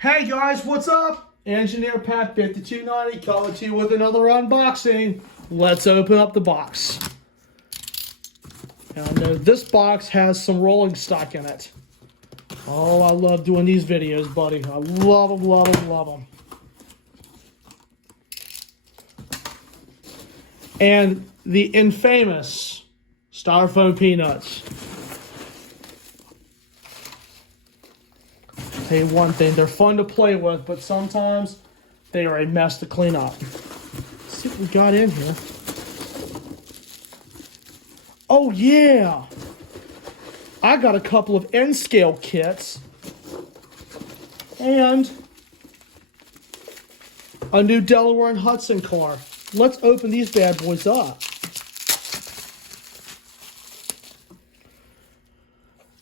Hey guys, what's up? Engineer Pat 5290 coming to you with another unboxing. Let's open up the box. And I know this box has some rolling stock in it. Oh, I love doing these videos, buddy. I love them, love them, love them. And the infamous Styrofoam Peanuts. Tell you one thing, they're fun to play with, but sometimes they are a mess to clean up. Let's see what we got in here. Oh yeah! I got a couple of N-scale kits and a new Delaware and Hudson car. Let's open these bad boys up.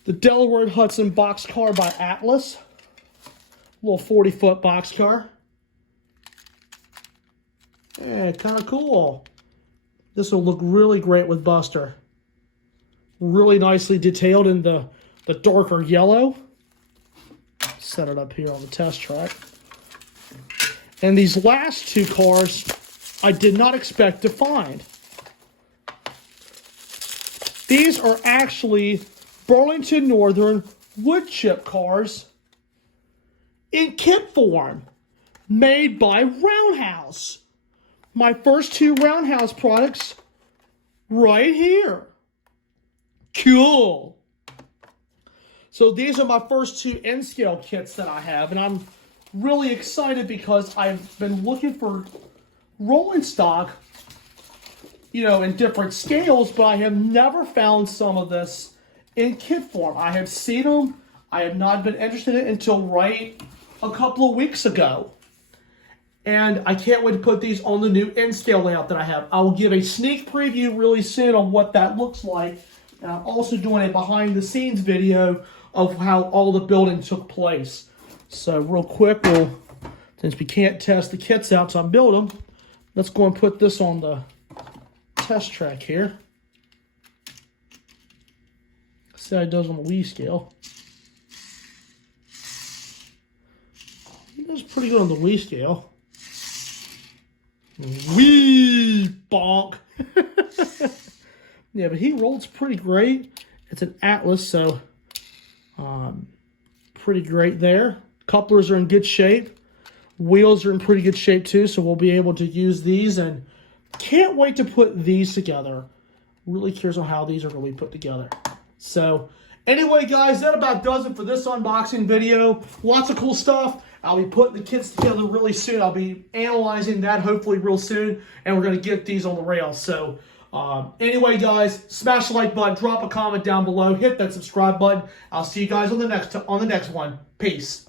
The Delaware and Hudson box car by Atlas. Little 40-foot box car. Yeah, kind of cool. This will look really great with Buster. Really nicely detailed in the darker yellow. Set it up here on the test track. And these last two cars, I did not expect to find. These are actually Burlington Northern wood chip cars in kit form, made by Roundhouse. My first two Roundhouse products right here. Cool. So these are my first two N-scale kits that I have, and I'm really excited because I've been looking for rolling stock, you know, in different scales, but I have never found some of this in kit form. I have seen them. I have not been interested in it until right a couple of weeks ago. And I can't wait to put these on the new N-scale layout that I have. I will give a sneak preview really soon on what that looks like. And I'm also doing a behind the scenes video of how all the building took place. So real quick, since we can't test the kits out so I build them, let's go and put this on the test track here. See how it does on the Wii scale. He does pretty good on the Wii scale. Wee bonk. Yeah, but he rolls pretty great. It's an Atlas, so pretty great there. Couplers are in good shape. Wheels are in pretty good shape too, so we'll be able to use these, and can't wait to put these together. Really curious on how these are going to be put together. So anyway, guys, that about does it for this unboxing video. Lots of cool stuff. I'll be putting the kits together really soon. I'll be analyzing that hopefully real soon, and we're going to get these on the rails. So anyway, guys, smash the like button, drop a comment down below, hit that subscribe button. I'll see you guys on the next one. Peace.